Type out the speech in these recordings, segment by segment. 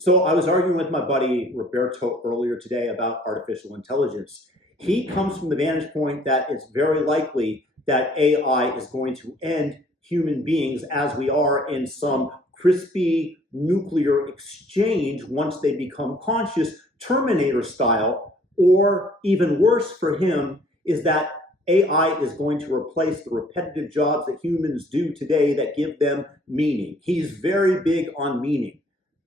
So I was arguing with my buddy Roberto earlier today about artificial intelligence. He comes from the vantage point that it's very likely that AI is going to end human beings as we are in some crispy nuclear exchange once they become conscious, Terminator style, or even worse for him is that AI is going to replace the repetitive jobs that humans do today that give them meaning. He's very big on meaning.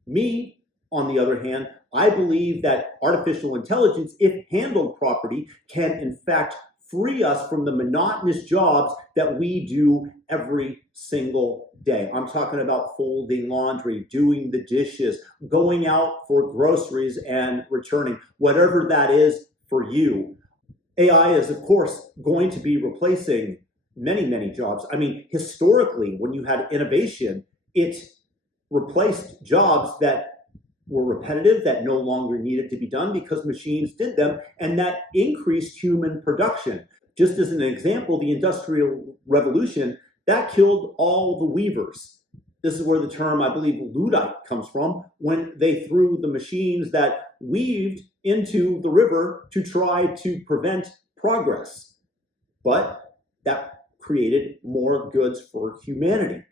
Me, on the other hand, I believe that artificial intelligence, if handled properly, can in fact free us from the monotonous jobs that we do every single day. I'm talking about folding laundry, doing the dishes, going out for groceries and returning, whatever that is for you. AI is, of course, going to be replacing many, many jobs. I mean, historically, when you had innovation, it replaced jobs that were repetitive, that no longer needed to be done because machines did them, and that increased human production. Just as an example, the Industrial Revolution, that killed all the weavers. This is where the term, I believe, Luddite comes from, when they threw the machines that weaved into the river to try to prevent progress. But that created more goods for humanity.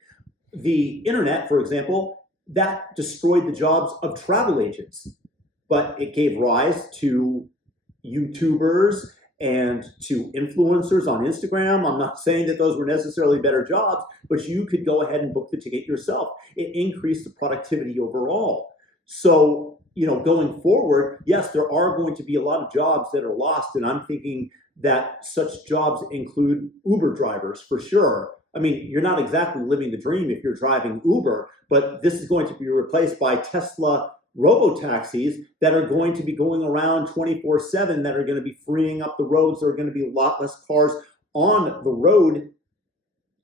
The internet, for example, that destroyed the jobs of travel agents, but it gave rise to YouTubers and to influencers on Instagram. I'm not saying that those were necessarily better jobs, but you could go ahead and book the ticket yourself. It increased the productivity overall. So, going forward, yes, there are going to be a lot of jobs that are lost, and I'm thinking that such jobs include Uber drivers for sure. I mean, you're not exactly living the dream if you're driving Uber, but this is going to be replaced by Tesla robo-taxis that are going to be going around 24/7, that are going to be freeing up the roads. There are going to be a lot less cars on the road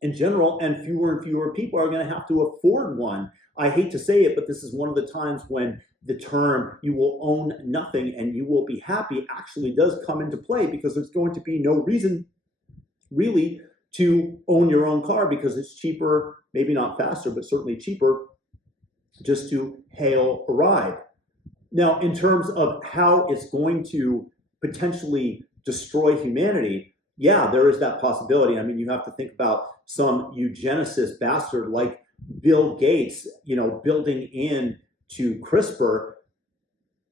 in general, and fewer people are going to have to afford one. I hate to say it, but this is one of the times when the term "you will own nothing and you will be happy" actually does come into play, because there's going to be no reason really to own your own car, because it's cheaper, maybe not faster, but certainly cheaper, just to hail a ride. Now, in terms of how it's going to potentially destroy humanity, yeah, there is that possibility. I mean, you have to think about some eugenicist bastard like Bill Gates, building in to CRISPR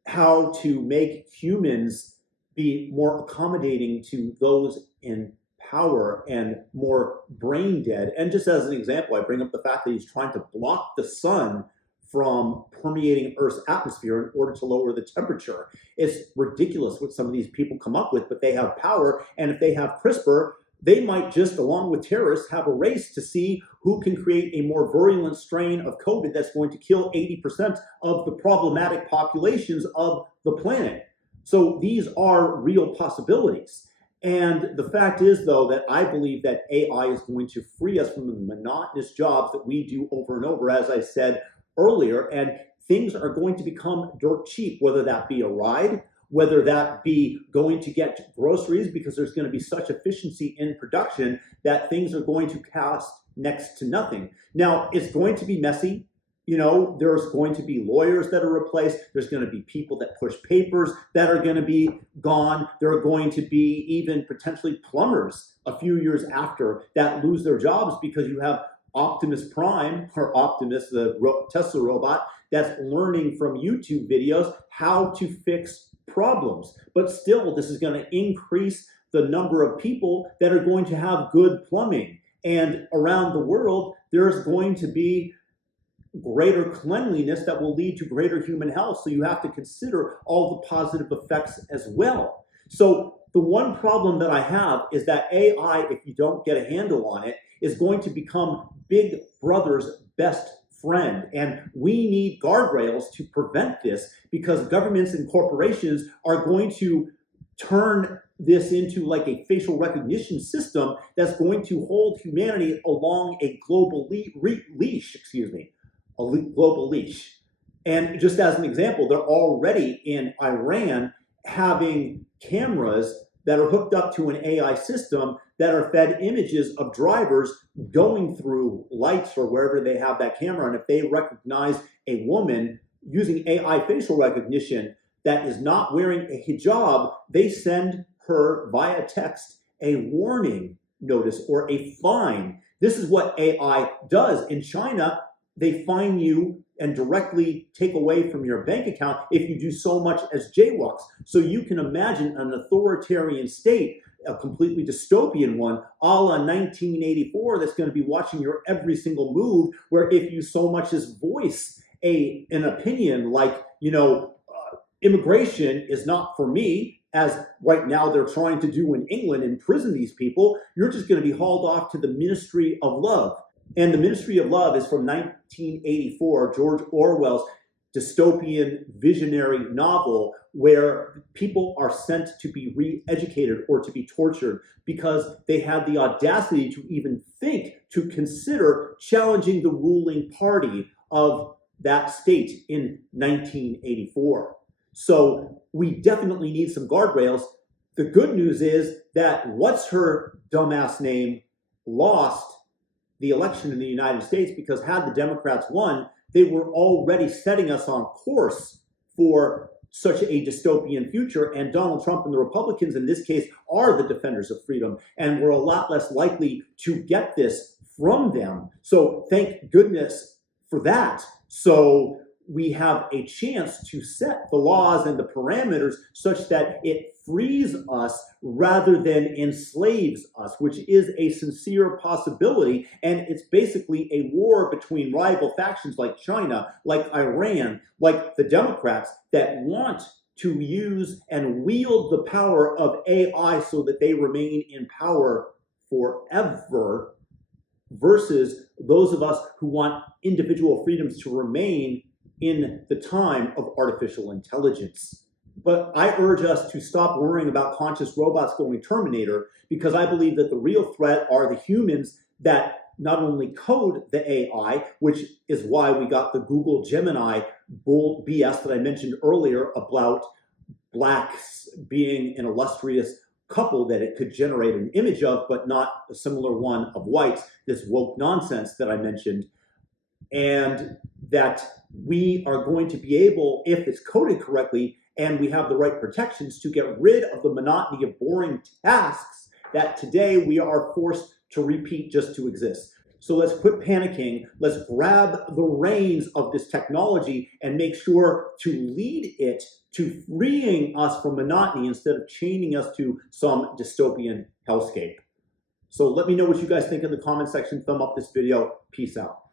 how to make humans be more accommodating to those in power and more brain dead. And just as an example, I bring up the fact that he's trying to block the sun from permeating Earth's atmosphere in order to lower the temperature. It's ridiculous what some of these people come up with, but they have power. And if they have CRISPR, they might just, along with terrorists, have a race to see who can create a more virulent strain of COVID that's going to kill 80% of the problematic populations of the planet. So these are real possibilities. And the fact is, though, that I believe that AI is going to free us from the monotonous jobs that we do over and over, as I said earlier, and things are going to become dirt cheap, whether that be a ride, whether that be going to get groceries, because there's going to be such efficiency in production that things are going to cost next to nothing. Now, it's going to be messy. There's going to be lawyers that are replaced. There's going to be people that push papers that are going to be gone. There are going to be even potentially plumbers a few years after that lose their jobs, because you have Optimus Prime, or Optimus, the Tesla robot, that's learning from YouTube videos how to fix problems. But still, this is going to increase the number of people that are going to have good plumbing. And around the world, there's going to be greater cleanliness that will lead to greater human health. So you have to consider all the positive effects as well. So the one problem that I have is that AI, if you don't get a handle on it, is going to become Big Brother's best friend. And we need guardrails to prevent this, because governments and corporations are going to turn this into like a facial recognition system that's going to hold humanity along a global leash, global leash. And just as an example, they're already in Iran having cameras that are hooked up to an AI system that are fed images of drivers going through lights or wherever they have that camera. And if they recognize a woman using AI facial recognition that is not wearing a hijab, they send her via text a warning notice or a fine. This is what AI does. In China, they fine you and directly take away from your bank account if you do so much as jaywalks. So you can imagine an authoritarian state, a completely dystopian one, a la 1984, that's going to be watching your every single move, where if you so much as voice an opinion like, immigration is not for me, as right now they're trying to do in England, imprison these people, you're just going to be hauled off to the Ministry of Love. And the Ministry of Love is from 1984, George Orwell's dystopian visionary novel, where people are sent to be re-educated or to be tortured because they had the audacity to even think, to consider challenging the ruling party of that state in 1984. So we definitely need some guardrails. The good news is that what's her dumbass name lost the election in the United States, because had the Democrats won, they were already setting us on course for such a dystopian future. And Donald Trump and the Republicans in this case are the defenders of freedom, and we're a lot less likely to get this from them. So thank goodness for that. So we have a chance to set the laws and the parameters such that it frees us rather than enslaves us, which is a sincere possibility. And it's basically a war between rival factions like China, like Iran, like the Democrats, that want to use and wield the power of AI so that they remain in power forever, versus those of us who want individual freedoms to remain in the time of artificial intelligence. But I urge us to stop worrying about conscious robots going Terminator, because I believe that the real threat are the humans that not only code the AI, which is why we got the Google Gemini bull BS that I mentioned earlier about blacks being an illustrious couple that it could generate an image of, but not a similar one of whites, this woke nonsense that I mentioned. And that we are going to be able, if it's coded correctly and we have the right protections, to get rid of the monotony of boring tasks that today we are forced to repeat just to exist. So let's quit panicking. Let's grab the reins of this technology and make sure to lead it to freeing us from monotony instead of chaining us to some dystopian hellscape. So let me know what you guys think in the comment section. Thumb up this video. Peace out.